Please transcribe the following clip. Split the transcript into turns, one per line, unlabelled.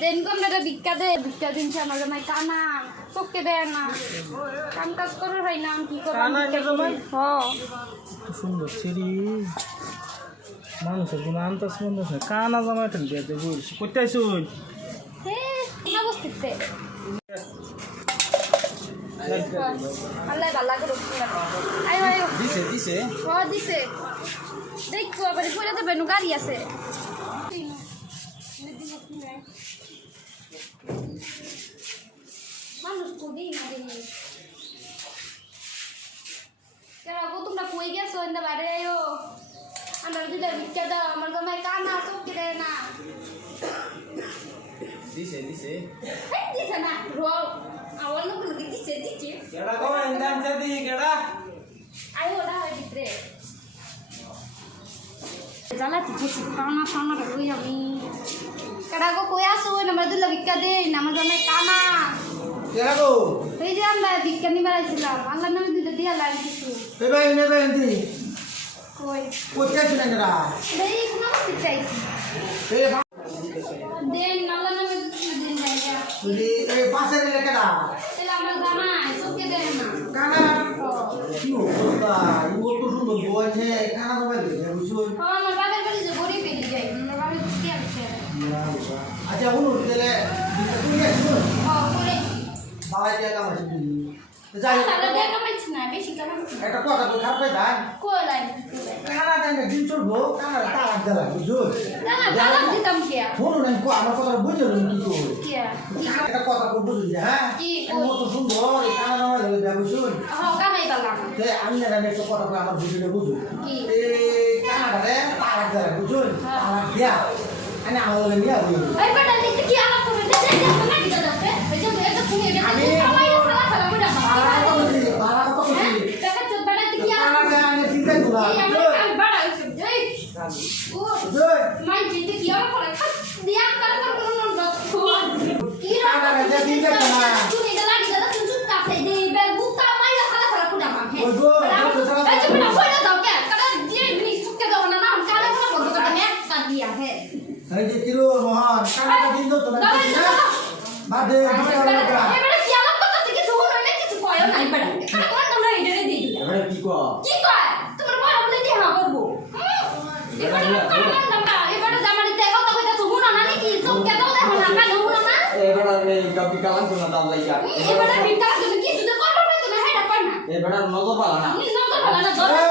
দেন না ভিক্ষা দে ভিক্ষা দিনছে আমার জামাই। কানা চোখকে দেয় না কাম কাজ করে হয় না কি করব
সুন্দর ছেড়ি মানুষের কোনো আন্দাজ মন্দাজ নেই। কানা জামাই ঠেন দিয়ে দেবো করতে আইসুন
হে না বসতে আল্লাহ ভালো করে আয়ো আয়ো
দিছে দিছে
হ দিছে দেখো আবার গাড়ি আছে মানুষ কবি না দিনি কেরা গো তোমরা কই গেছো ইন্দা বাইরে আমার দিলে ভিক্ষা দাও আমার জামাই কানা চোখকে দেয় না
দিছে
না রোল আমার লোক দিছে দিছে
কেডা কো ইন্দান জাদি কেডা
আয়ো ওরা হয় ভিতরে জ্বালাতি কিছু কানা সানা রই আমি? কেডা গো কই আসো আমরা দিলে ভিক্ষা দে না আমার জামাই কানা।
কেডা গো?
এই যে আমরা ভিক্ষা নিবার আইছিলাম আল্লাহ নামে দুটো দিয়া লাগে কিছু
এই ভাই নেবে এন্তি
কই?
কোথায় ছিলেন এরা
দেই কোন চাইছি
এই
দেন আল্লাহ নামে দিন যাইয়া
তুই এই পাশে রে কেডা?
তাহলে আমার জামাই না।
কানা। কি অবস্থা? তো সুন্দর বলছে কানা তো বাইরে গেছে বুঝুন
হ্যাঁ, আমার বাবার বাড়ি যে গরিব পেয়ে যাই আমার বাবার দুটি আছে
আচ্ছা উনো দিলে তুই গেছিস
ও করে
বাবা যে কাম আছে তুই যাই
তাহলে দেখা পাইছি না বেশি কামাইছি না।
একটা কথা তো পাই ভাই
কই লাই
কানা দেন দিন চলবো কানা তালাক দেলা বুঝুন
না না তালাক দিতাম কে
ফোন নেন কো আমার কথা বুঝলো কি
কে
কথা কো বুঝুন হ্যাঁ?
কি?
কত সুন্দর কানা
হ্যাঁ
তে আমি না জানি একটা কথা আমার বুঝলে বুঝুন।
কি?
এই কানাডারে তালাক দেলা বুঝুন
হ্যাঁ।
তালাক দিয়া। আমি আমার লগে নিয়া বুঝুন
এই বেটা দেখতে কি আলাপ করে দে দে না দিতে যাচ্ছে এই যে এটা তুমি এটা
আমি-
কামাই সালা সালা করে
তালাক তো বুঝি তালাক তো বুঝি
দেখা চোদ বেটা কি আলাপ
কানাডা আমি চিন্তা করা
এই আমরা কাল বাড়া হইছে এই ও
বুঝুন
মাই জিতে কি আলাপ করে খাস দিয়া কাল করে কোন মন বাত কি
কানাডা যে দিতে না
তুমি এটা লাগি দাদা তুমি চুপ কাছে দে বে বুকা মাই সালা সালা করে আমার হে
ওই গো, ওই গো, সালা
এই যে বেটা কইরা দাও কে কাটা যে মিনি সুকে দাও না না কালে না বলতো কথা মে কাট দিয়া হে
এই যে কিরো মহান কানাডা দিন তো না বাদে হবে
এবারে কি আলাপ করতে কিছু হলো না কিছু কয়ও নাই বেটা কাটা তোমরা এটারে দিলা
এবারে কি কো
কি কয়? তোমার বড় বলে দিয়ে হা করব। এবারে কামান দামটা এবারে জামানি তে কথা কইতাছো হুনো না নাকি? সুকে দাও দেখো না কানে হুনো না।
এবার এই গাবি কালাম তো না দাম লাইয়া
এবারে তুমি কিছু তো করবে না তুমি হেডা পার না?
এবার নজর পালা না।
নজর ভালো না দরজা